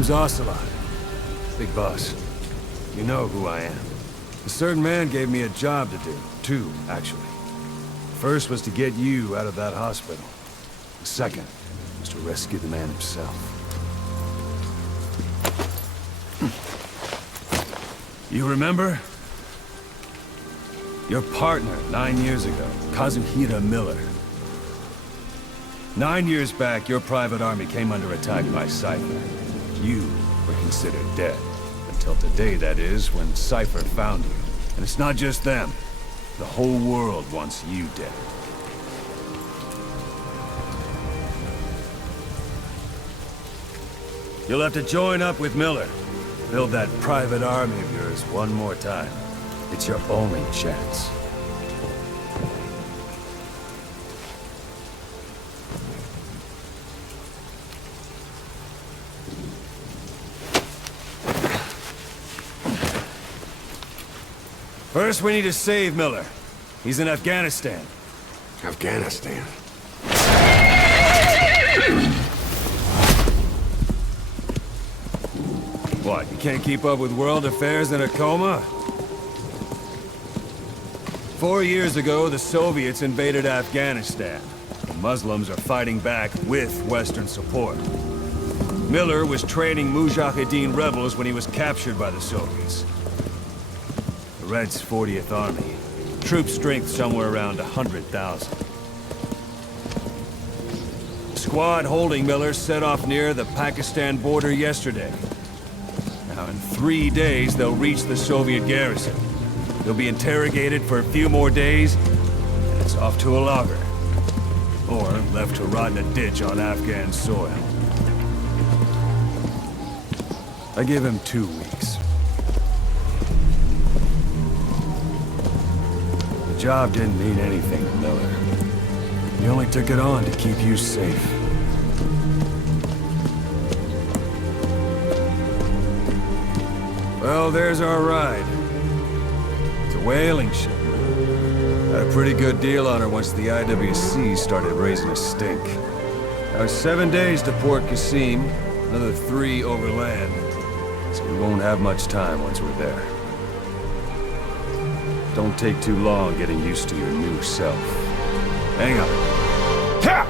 name's Ocelot. Big boss. You know who I am. A certain man gave me a job to do. Two, actually. First was to get you out of that hospital. The second was to rescue the man himself. You remember? Your partner, 9 years ago, Kazuhira Miller. 9 years back, your private army came under attack by Cypher. You were considered dead. Until today, that is, when Cypher found you. And it's not just them. The whole world wants you dead. You'll have to join up with Miller. Build that private army of yours one more time. It's your only chance. First, we need to save Miller. He's in Afghanistan. Afghanistan? What, you can't keep up with world affairs in a coma? 4 years ago, the Soviets invaded Afghanistan. The Muslims are fighting back with Western support. Miller was training Mujahideen rebels when he was captured by the Soviets. The Reds' 40th Army. Troop strength somewhere around 100,000. The squad holding Miller set off near the Pakistan border yesterday. Now, in 3 days, they'll reach the Soviet garrison. They'll be interrogated for a few more days, and it's off to a lager. Or left to rot in a ditch on Afghan soil. I give him 2 weeks. The job didn't mean anything to Miller. He only took it on to keep you safe. Well, there's our ride. It's a whaling ship. Had a pretty good deal on her once the IWC started raising a stink. Now 7 days to Port Qasim, another 3 overland. So we won't have much time once we're there. Don't take too long getting used to your new self. Hang on. Ha!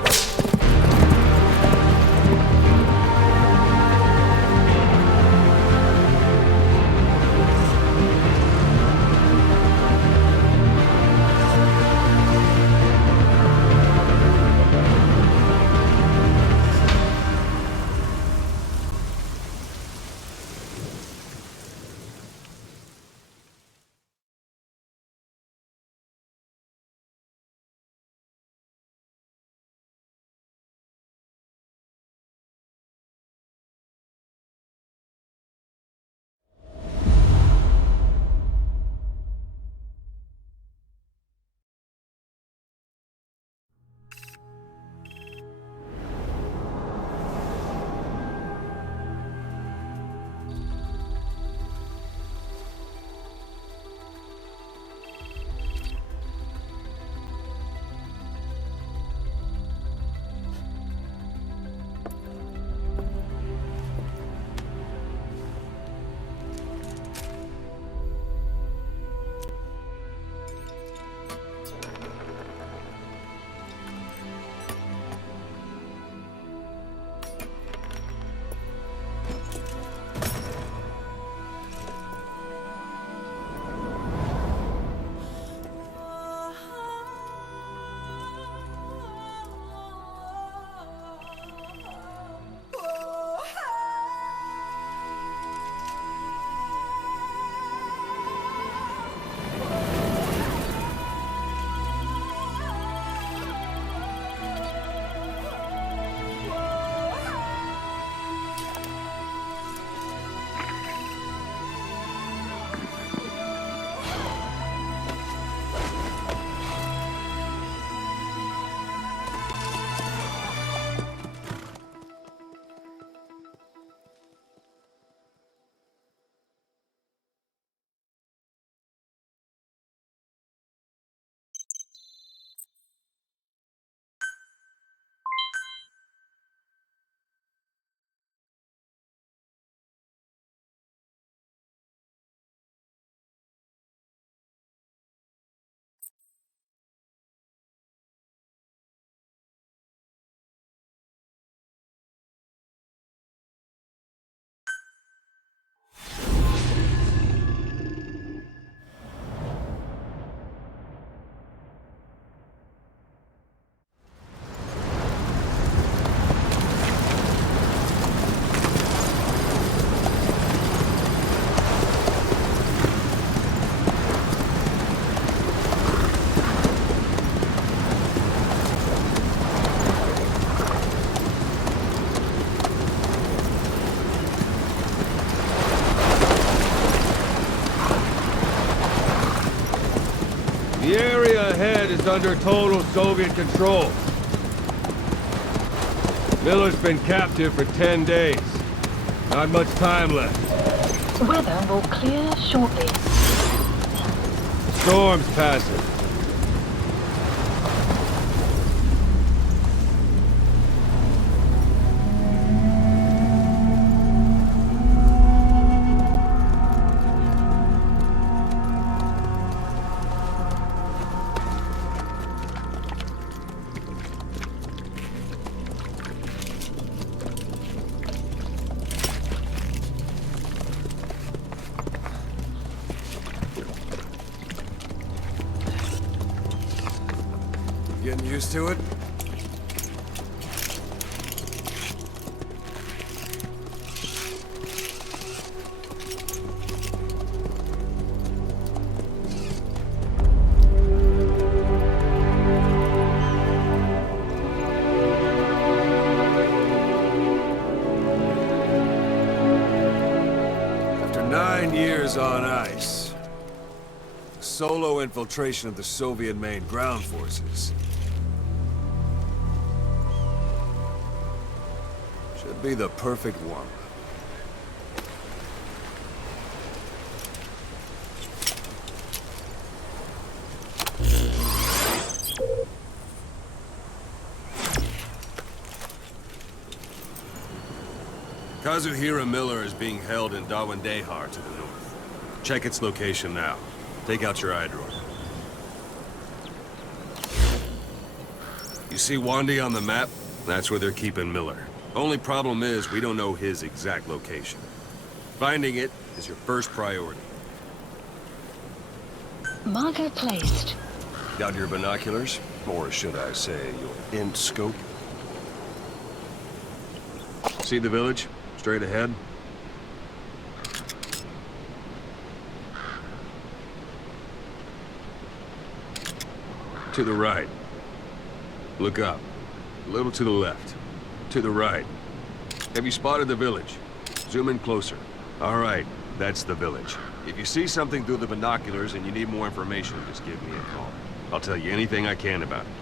is under total Soviet control. Miller's been captive for 10 days. Not much time left. Weather will clear shortly. Storm's passing. Getting used to it? After 9 years on ice, solo infiltration of the Soviet main ground forces should be the perfect one. Kazuhira Miller is being held in Dawandehar to the north. Check its location now. Take out your iDroid. You see Wandy on the map? That's where they're keeping Miller. Only problem is, we don't know his exact location. Finding it is your first priority. Marker placed. Got your binoculars? Or should I say, your int scope? See the village? Straight ahead? To the right. Look up. A little to the left. To the right. Have you spotted the village? Zoom in closer. All right, that's the village. If you see something through the binoculars and you need more information, just give me a call. I'll tell you anything I can about it.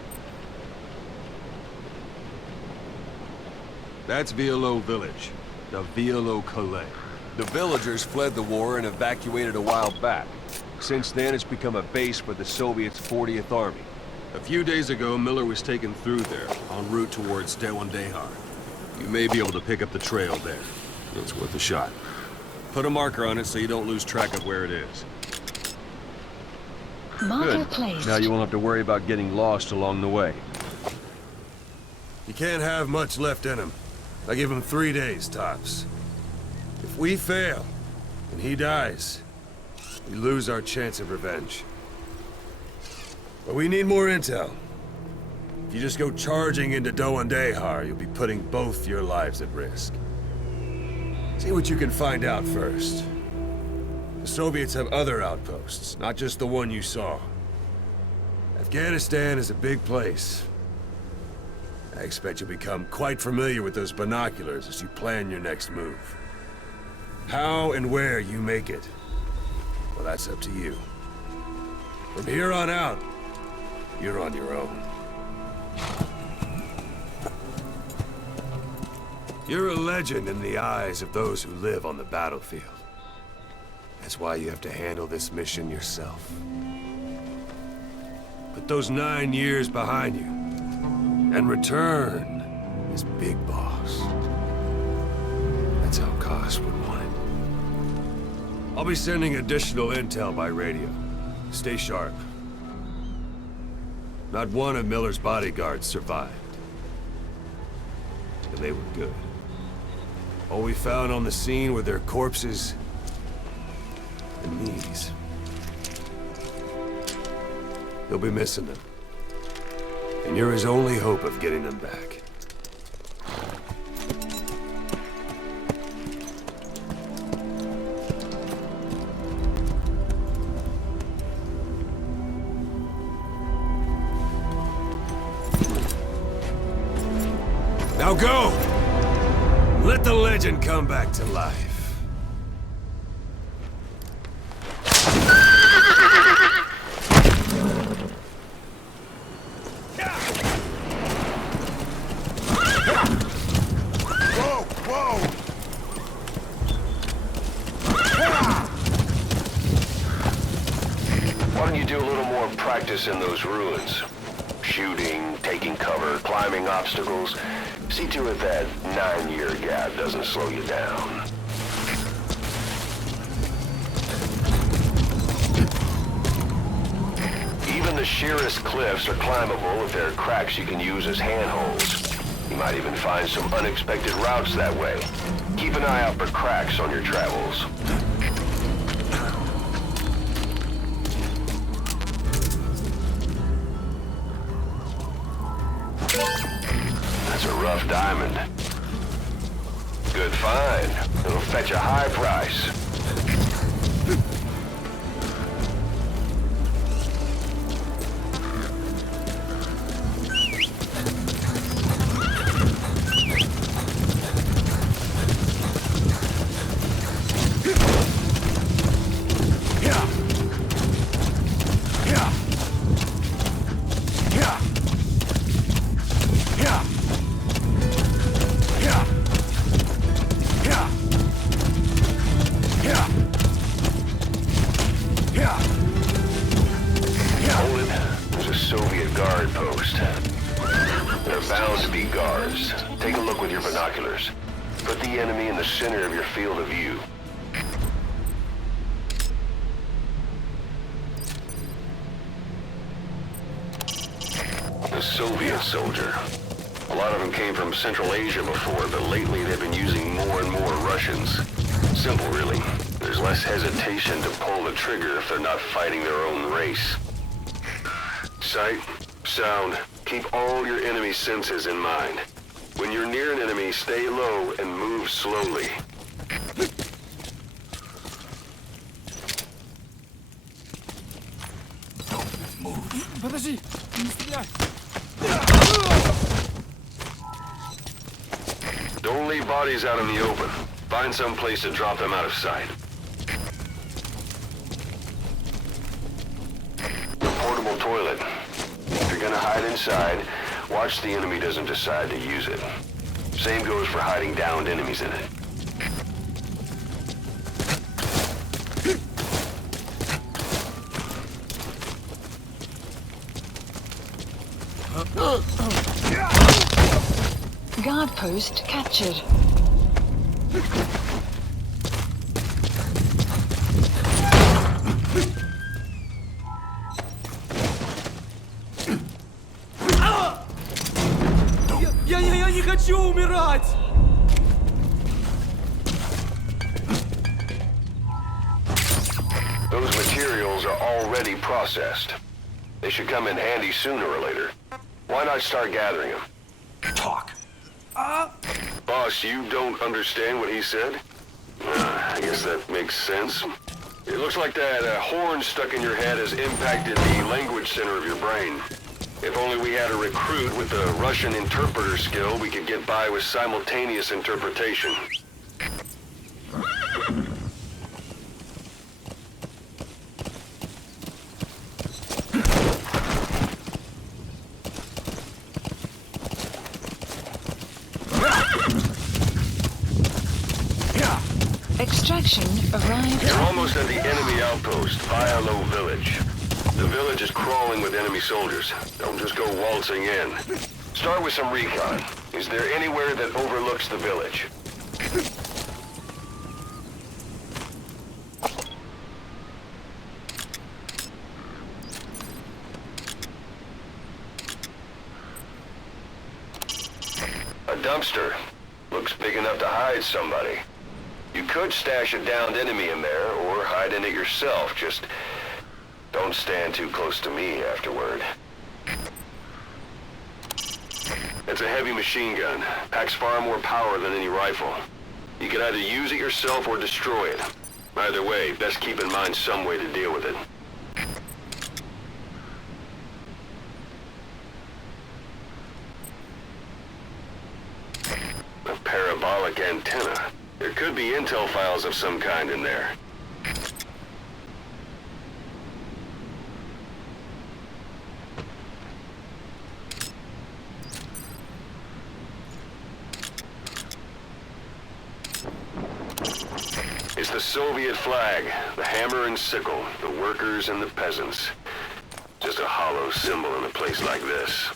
That's Violo Village. The Violo Calais. The villagers fled the war and evacuated a while back. Since then, it's become a base for the Soviets' 40th Army. A few days ago, Miller was taken through there, en route towards Dawandehar. You may be able to pick up the trail there. It's worth a shot. Put a marker on it so you don't lose track of where it is. Marker Good. placed. Now you won't have to worry about getting lost along the way. You can't have much left in him. I give him 3 days, tops. If we fail, and he dies, we lose our chance of revenge. But we need more intel. If you just go charging into Dawandehar, you'll be putting both your lives at risk. See what you can find out first. The Soviets have other outposts, not just the one you saw. Afghanistan is a big place. I expect you'll become quite familiar with those binoculars as you plan your next move. How and where you make it, well, that's up to you. From here on out, you're on your own. You're a legend in the eyes of those who live on the battlefield. That's why you have to handle this mission yourself. Put those 9 years behind you, and return as Big Boss. That's how Koss would want it. I'll be sending additional intel by radio. Stay sharp. Not one of Miller's bodyguards survived. And they were good. All we found on the scene were their corpses and knees. They'll be missing them. And you're his only hope of getting them back. Now go! Let the legend come back to life. more practice in those ruins. Shooting, taking cover, climbing obstacles. See to it that 9-year gap doesn't slow you down. Even the sheerest cliffs are climbable if there are cracks you can use as handholds. You might even find some unexpected routes that way. Keep an eye out for cracks on your travels. That's a rough diamond. Good find. It'll fetch a high price. Soviet guard post. There are bound to be guards. Take a look with your binoculars. Put the enemy in the center of your field of view. A Soviet soldier. A lot of them came from Central Asia before, but lately they've been using more and more Russians. Simple, really. There's less hesitation to pull the trigger if they're not fighting their own race. Sight, sound, keep all your enemy senses in mind. When you're near an enemy, stay low and move slowly. Подожди, не стреляй! Don't leave bodies out in the open. Find some place to drop them out of sight. The portable toilet. If you're gonna hide inside, watch the enemy doesn't decide to use it. Same goes for hiding downed enemies in it. Guard post captured. Я не хочу умирать! Those materials are already processed. They should come in handy sooner or later. Why not start gathering them? Talk. Boss, you don't understand what he said? I guess that makes sense. It looks like that horn stuck in your head has impacted the language center of your brain. If only we had a recruit with the Russian interpreter skill, we could get by with simultaneous interpretation. Extraction arrived. You're almost at the enemy outpost, Vialo Village. The village is crawling with enemy soldiers. Don't just go waltzing in. Start with some recon. Is there anywhere that overlooks the village? A dumpster. Looks big enough to hide somebody. You could stash a downed enemy in there, or hide in it yourself. Just don't stand too close to me afterward. It's a heavy machine gun. Packs far more power than any rifle. You can either use it yourself or destroy it. Either way, best keep in mind some way to deal with it. A parabolic antenna. There could be intel files of some kind in there. It's the Soviet flag, the hammer and sickle, the workers and the peasants. hollow symbol in a place like this.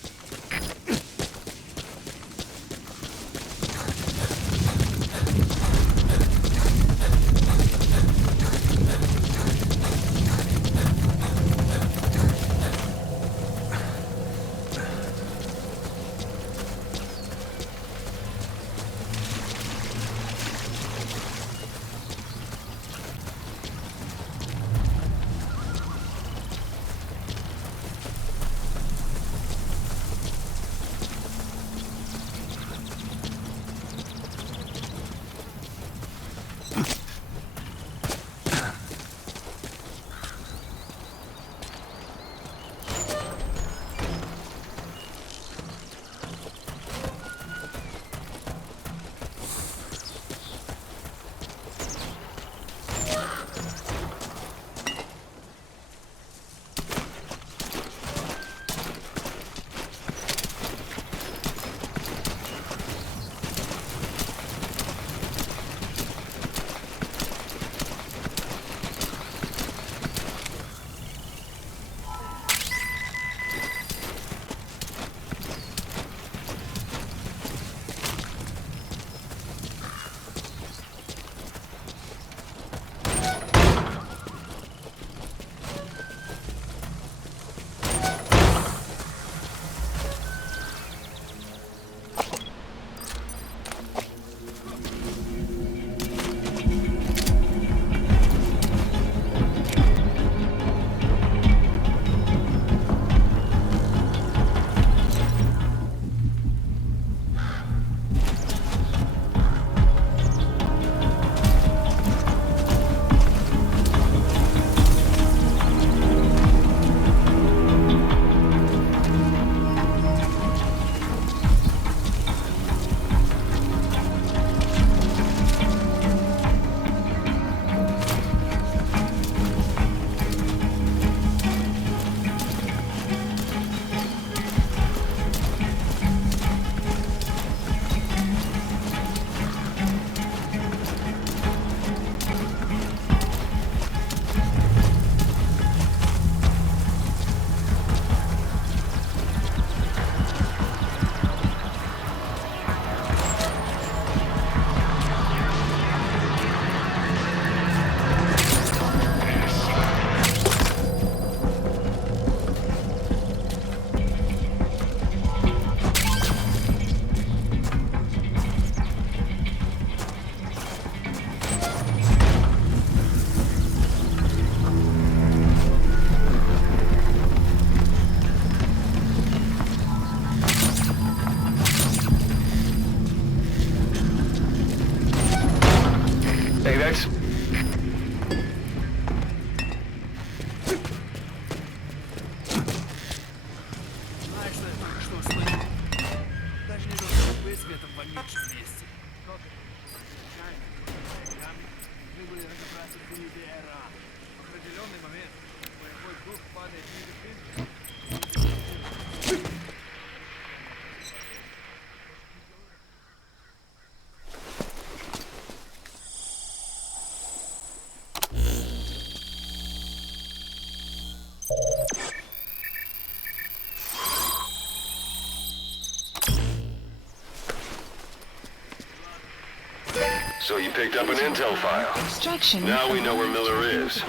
So you picked up an intel file. Extraction. Now we know where Miller is.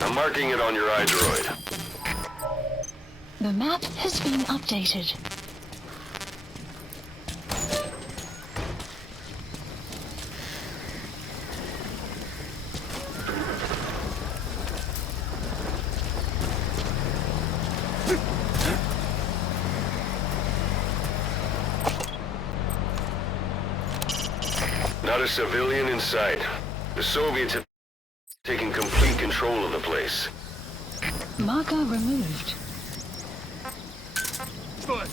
I'm marking it on your iDroid. The map has been updated. Not a civilian in sight. The Soviets have taken complete control of the place. Marker removed. Стой!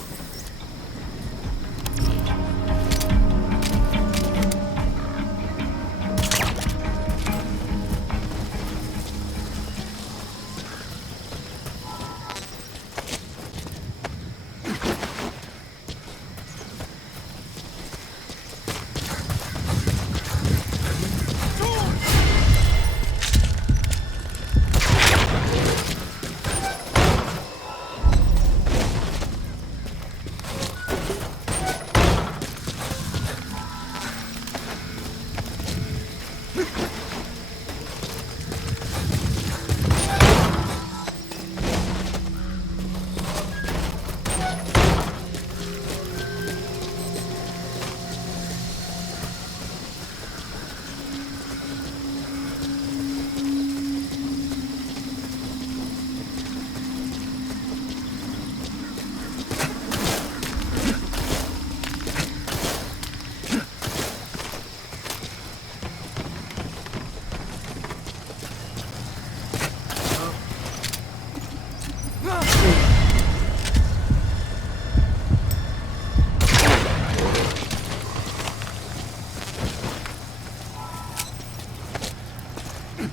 Sun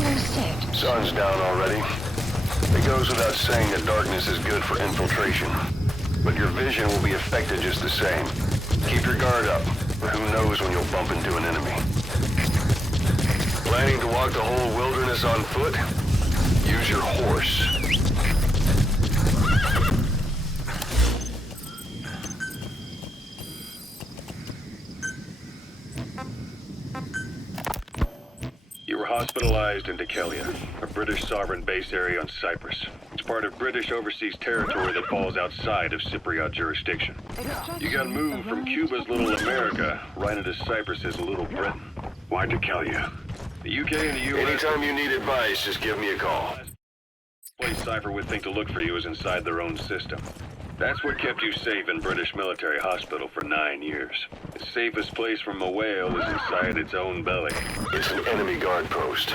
will set. Sun's down already. It goes without saying that darkness is good for infiltration. But your vision will be affected just the same. Keep your guard up, or who knows when you'll bump into an enemy. Planning to walk the whole wilderness on foot? Use your horse. You were hospitalized in Dikelia, a British sovereign base area on Cyprus. It's part of British overseas territory that falls outside of Cypriot jurisdiction. You got moved from Cuba's Little America right into Cyprus's Little Britain. Why Dikelia? The UK and the US... Anytime you need advice, just give me a call. The place Cypher would think to look for you is inside their own system. That's what kept you safe in British military hospital for 9 years. The safest place from a whale is inside its own belly. It's an enemy guard post.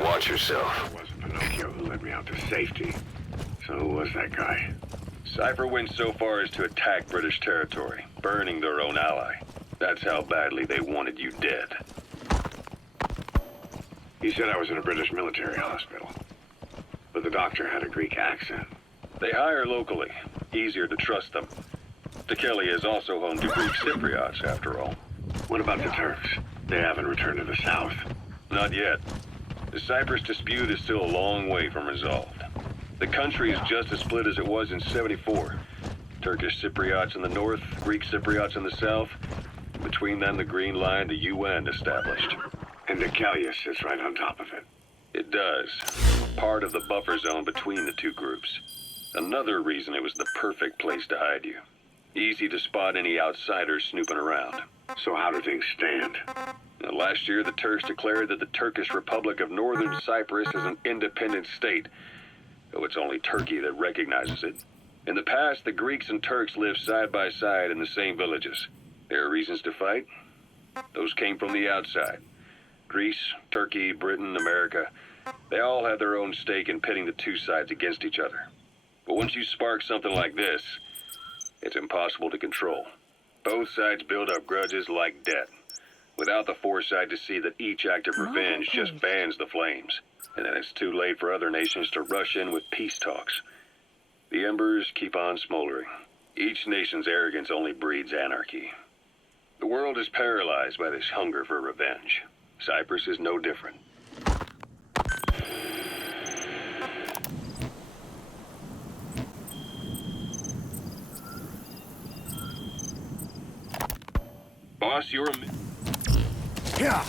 Watch yourself. It wasn't Pinocchio who led me out to safety. So who was that guy? Cypher went so far as to attack British territory, burning their own ally. That's how badly they wanted you dead. He said I was in a British military hospital. But the doctor had a Greek accent. They hire locally. Easier to trust them. Dikelia is also home to Greek Cypriots, after all. What about the Turks? They haven't returned to the south. Not yet. The Cyprus dispute is still a long way from resolved. The country is just as split as it was in '74. Turkish Cypriots in the north, Greek Cypriots in the south. Between them, the Green Line, the UN established. And Dikelia sits right on top of it. It does. Part of the buffer zone between the two groups. Another reason it was the perfect place to hide you. Easy to spot any outsiders snooping around. So how do things stand? Now, last year, the Turks declared that the Turkish Republic of Northern Cyprus is an independent state, though it's only Turkey that recognizes it. In the past, the Greeks and Turks lived side by side in the same villages. There are reasons to fight. Those came from the outside. Greece, Turkey, Britain, America, they all had their own stake in pitting the two sides against each other. But once you spark something like this, it's impossible to control. Both sides build up grudges like debt, without the foresight to see that each act of revenge just fans the flames. And then it's too late for other nations to rush in with peace talks. The embers keep on smoldering. Each nation's arrogance only breeds anarchy. The world is paralyzed by this hunger for revenge. Cyprus is no different. Boss, you're a... Yeah.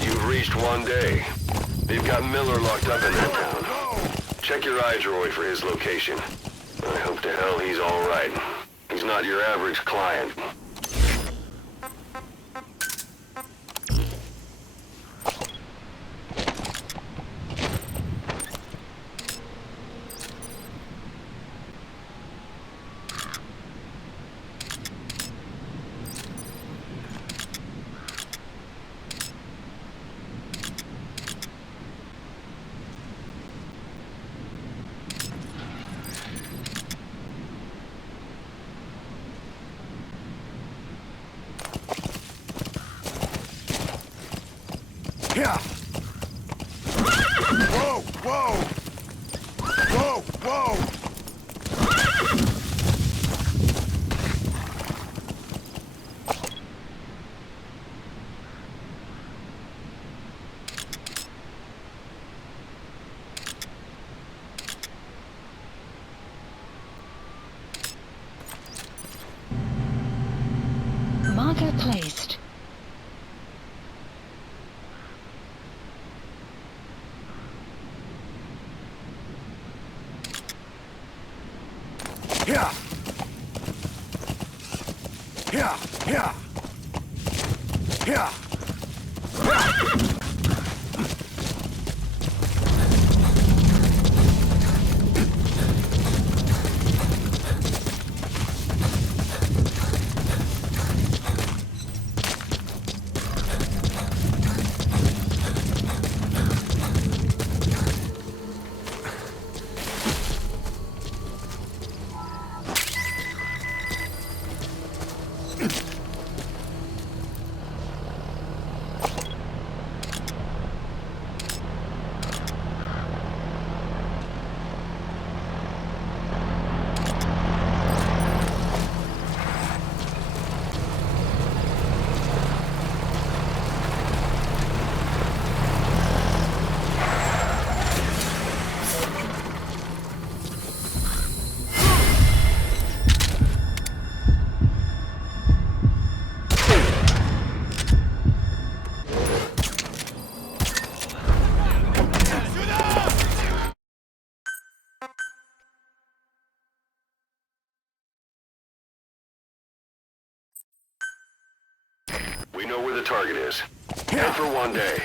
You've reached one day. They've got Miller locked up in that town. Check your iDroid for his location. I hope to hell he's all right. He's not your average client. Yeah. Whoa, whoa. Whoa, whoa. Marker placed. Yeah. Yeah, yeah. Yeah. Head for one day.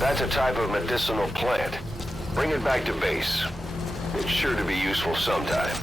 That's a type of medicinal plant. Bring it back to base. It's sure to be useful sometime.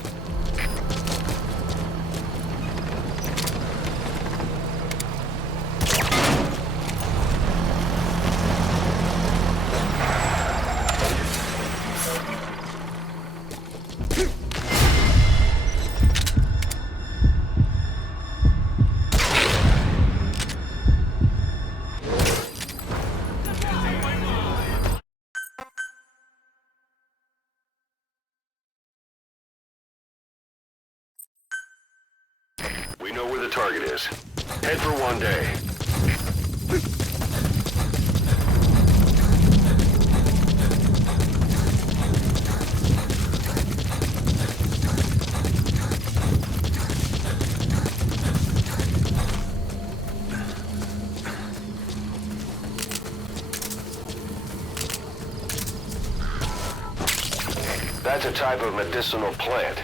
We know where the target is. Head for one day. That's a type of medicinal plant.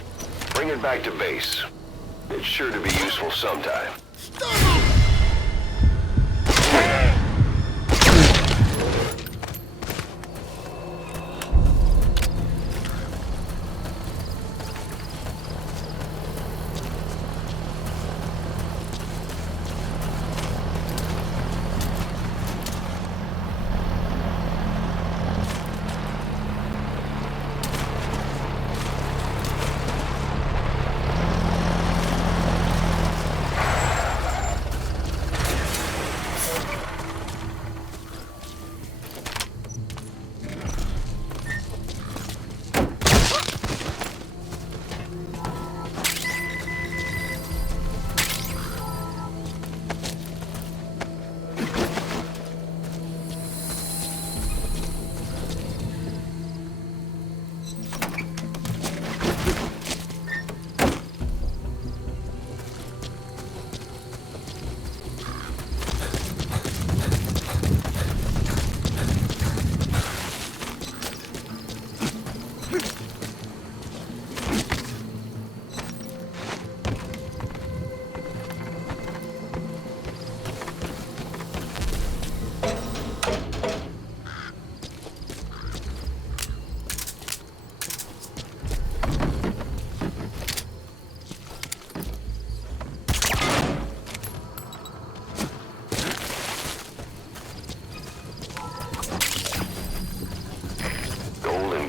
Bring it back to base. It's sure to be useful sometime.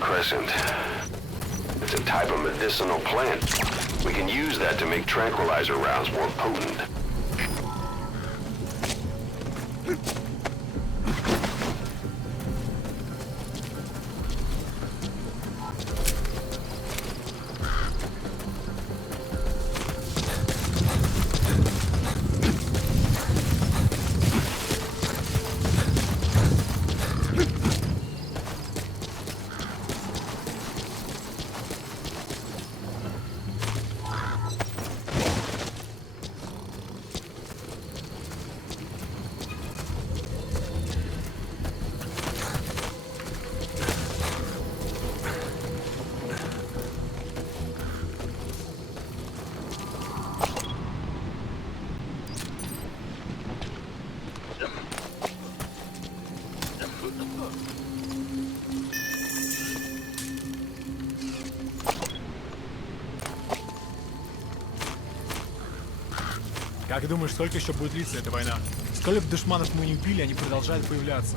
Crescent. It's a type of medicinal plant. We can use that to make tranquilizer rounds more potent. Как думаешь, сколько еще будет длиться эта война? Сколько бы душманов мы не убили, они продолжают появляться.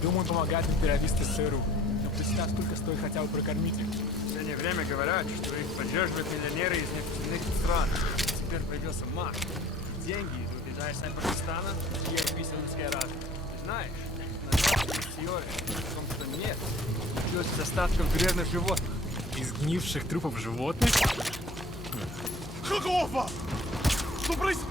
Думаю, помогают им террористы СРУ. Но представь, сколько стоит хотя бы прокормить их. В последнее время говорят, что их поддерживают миллионеры из нефтяных стран. Теперь появился Марк. Деньги идут из Азербайджана и Писанской Аравии. Знаешь, на Западе теория о том, что нефть получилась из остатков древних животных. Из гнивших трупов животных? Какого? Что происходит?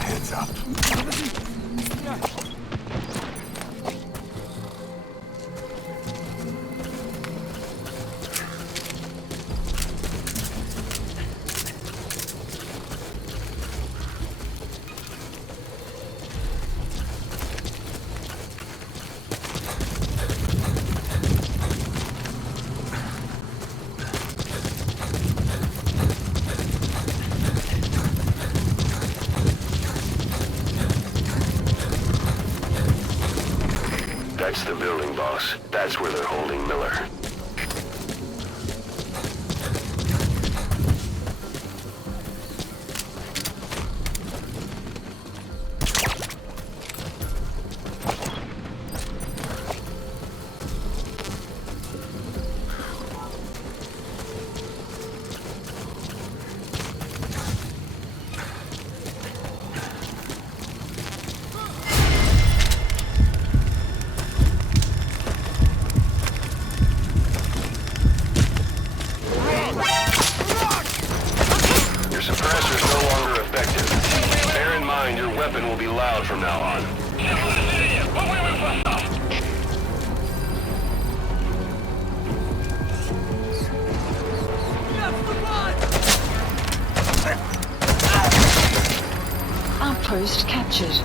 Hands up. That's the building, boss. That's where they're holding Miller. Your suppressor's no longer effective. Bear in mind, your weapon will be loud from now on. Outpost captured.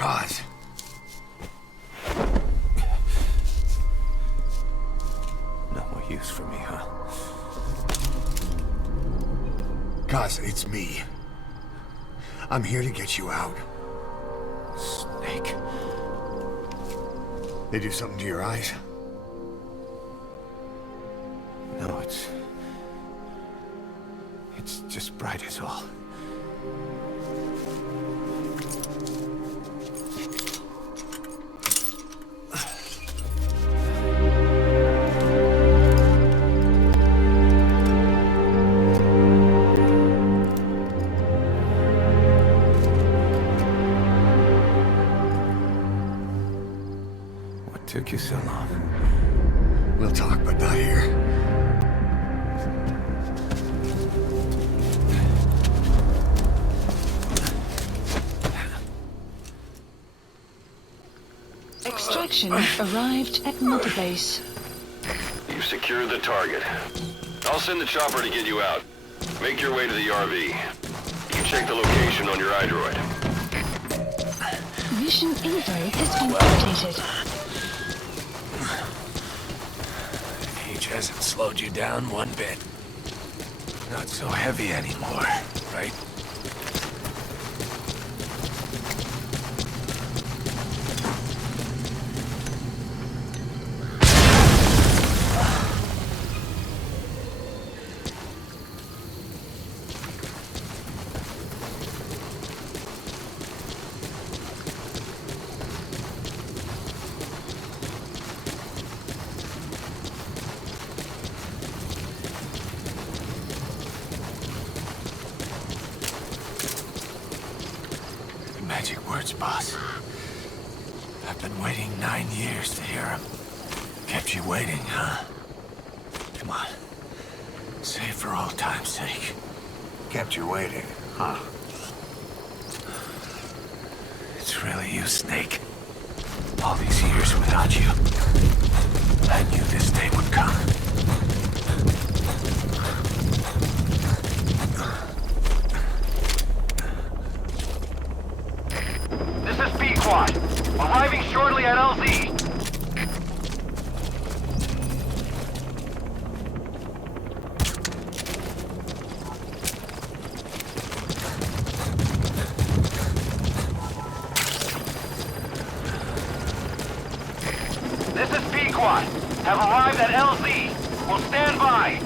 Kaz. No more use for me, huh? Kaz, it's me. I'm here to get you out. Snake. They do something to your eyes? No, it's just bright as all. What took you so long? We'll talk, but not here. Extraction arrived at Mother Base. You've secured the target. I'll send the chopper to get you out. Make your way to the RV. You can check the location on your iDroid. Mission info has been updated. Age hasn't slowed you down one bit. Not so heavy anymore, right? Magic words, boss. I've been waiting 9 years to hear them. Kept you waiting, huh? Come on. Say it for old time's sake. Kept you waiting, huh? It's really you, Snake. All these years. years without you. I knew this day would come. This is B-Quad. Arriving shortly at LZ. This is B-Quad. Have arrived at LZ. Will stand by.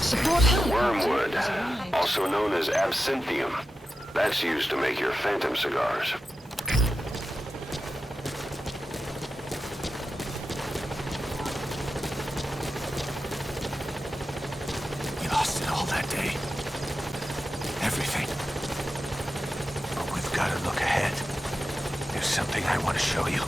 Support helicopter Wormwood, has arrived. also known as absinthium. That's used to make your phantom cigars. We lost it all that day. Everything. But we've got to look ahead. There's something I want to show you.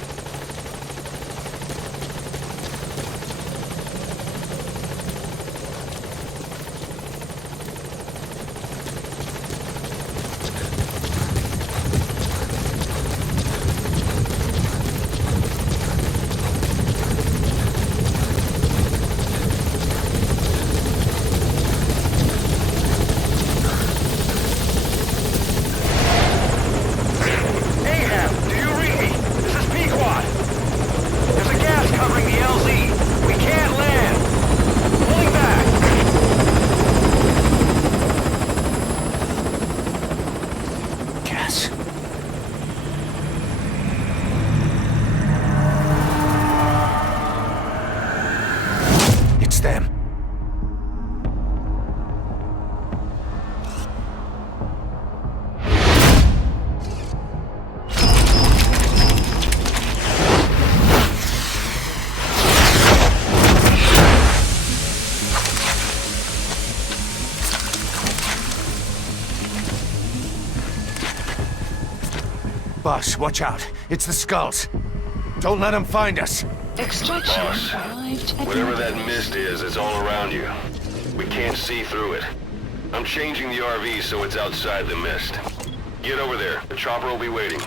Boss, watch out. It's the skulls. Don't let them find us. Extraction Boss, arrived at whatever that Motivate. mist is, it's all around you. We can't see through it. I'm changing the RV so it's outside the mist. Get over there. The chopper will be waiting.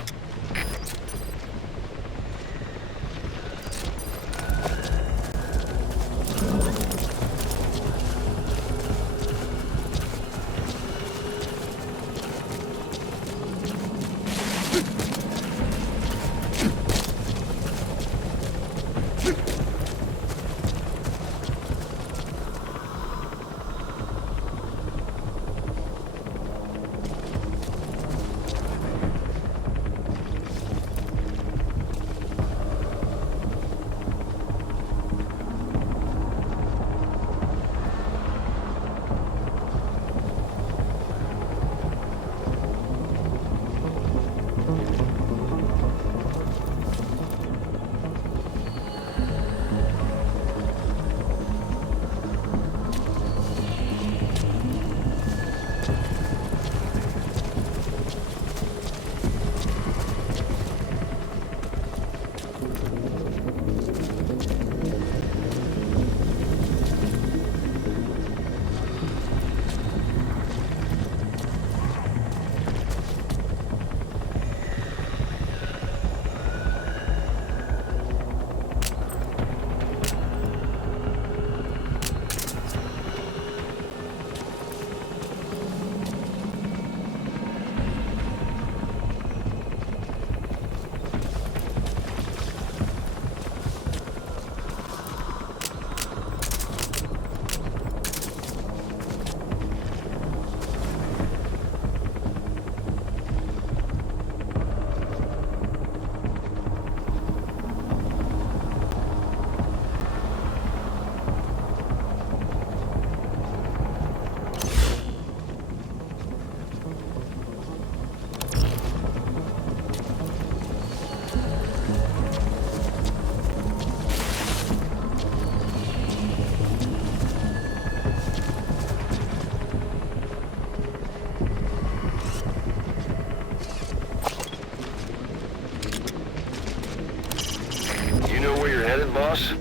Boss?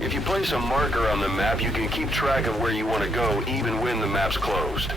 If you place a marker on the map, you can keep track of where you want to go, even when the map's closed.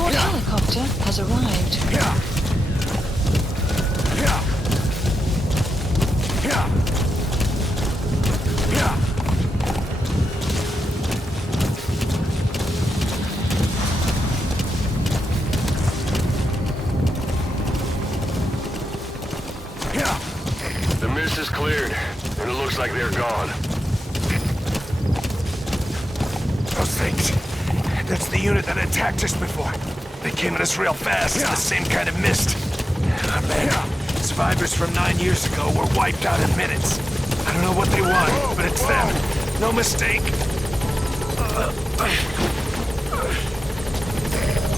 Support helicopter has arrived. The mist is cleared, and it looks like they're gone. Those things. That's the unit that attacked us before. They came at us real fast, in the same kind of mist. Oh, man. Survivors from 9 years ago were wiped out in minutes. I don't know what they want, but it's them. No mistake.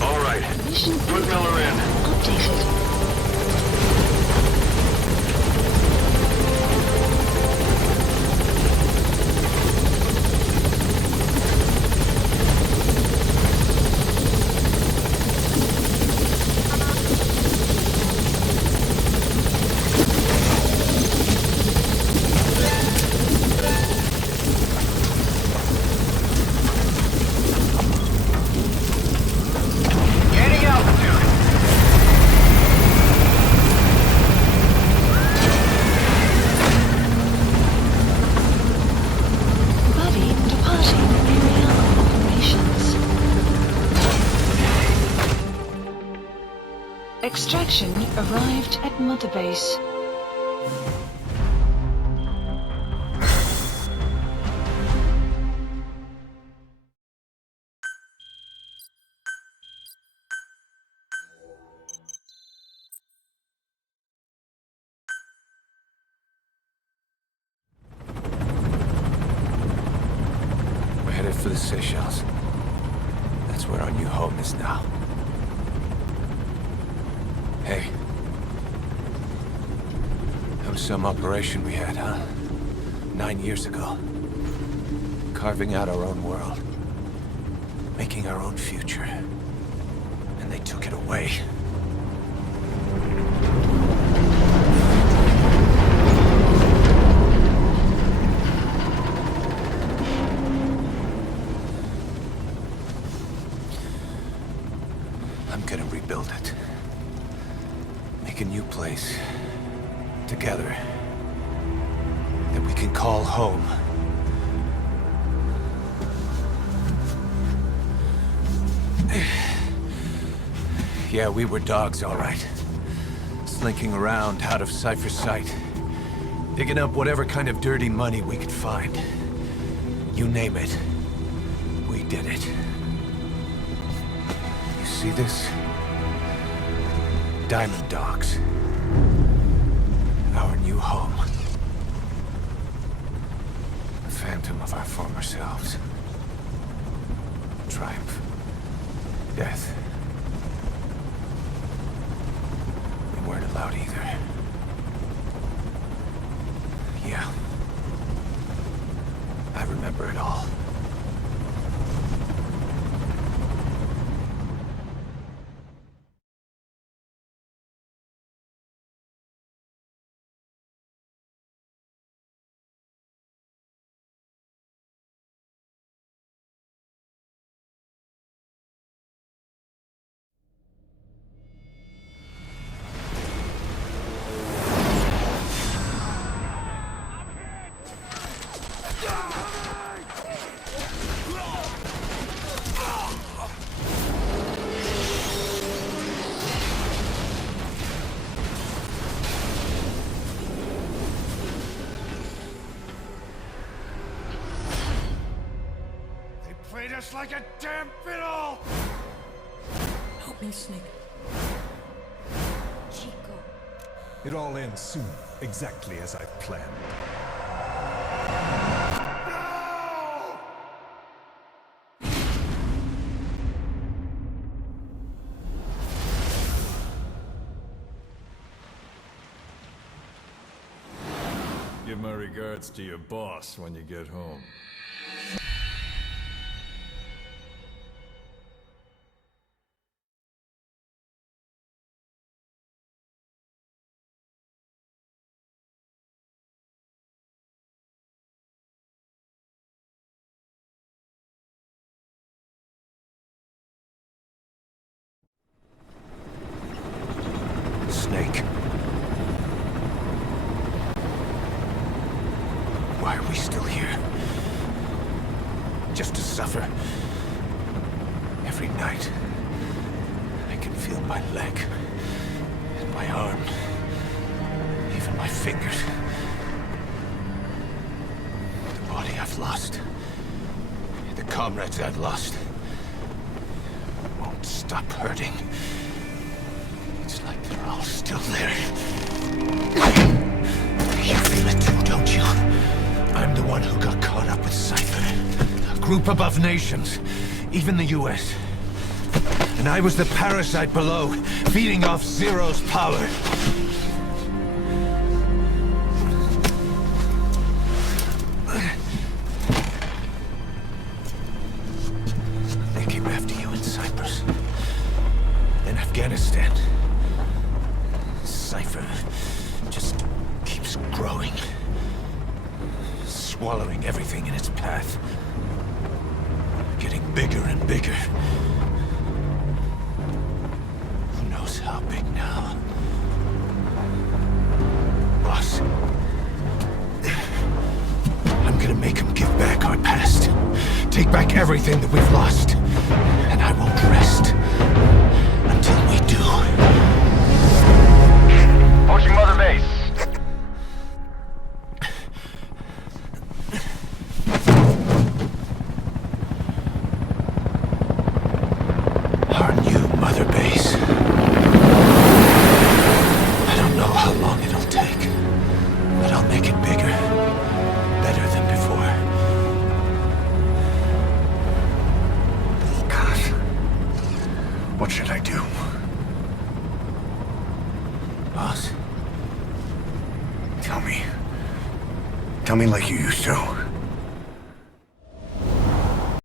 All right, Mission put Miller in. updated. Gaining altitude. Buddy departing area of operations. Extraction arrived at Mother Base. We're headed for the Seychelles. That's where our new home is now. Hey. That was some operation we had, huh? 9 years ago. Carving out our own world. Making our own future. And they took it away. I'm gonna rebuild it. Make a new place. Together. That we can call home. Yeah, we were dogs, all right. Slinking around, out of Cypher's sight. Digging up whatever kind of dirty money we could find. You name it. We did it. You see this? Diamond Dogs. Our new home. A phantom of our former selves. Triumph. Death. We weren't allowed either. Yeah. I remember it all. Played us like a damn fiddle! Help me, Snake. Chico. It all ends soon, exactly as I've planned. Give my regards to your boss when you get home. lake. Why are we still here? Just to suffer. Every night, I can feel my leg, and my arm, even my fingers. The body I've lost, the comrades I've lost, won't stop hurting. It's like they're all still there. You feel it too, don't you? I'm the one who got caught up with Cypher. A group above nations, even the US. And I was the parasite below, feeding off Zero's power. They came after you in Cyprus. In Afghanistan. Cypher just keeps growing. Swallowing everything in its path. Getting bigger and bigger. Who knows how big now? Boss. I'm gonna make him give back our past. Take back everything that we've lost. And I won't rest until we do. Approaching Mother Base. Our new Mother Base. I don't know how long it'll take, but I'll make it bigger, better than before. Gosh. What should I do? Boss? Tell me. Tell me like you used to.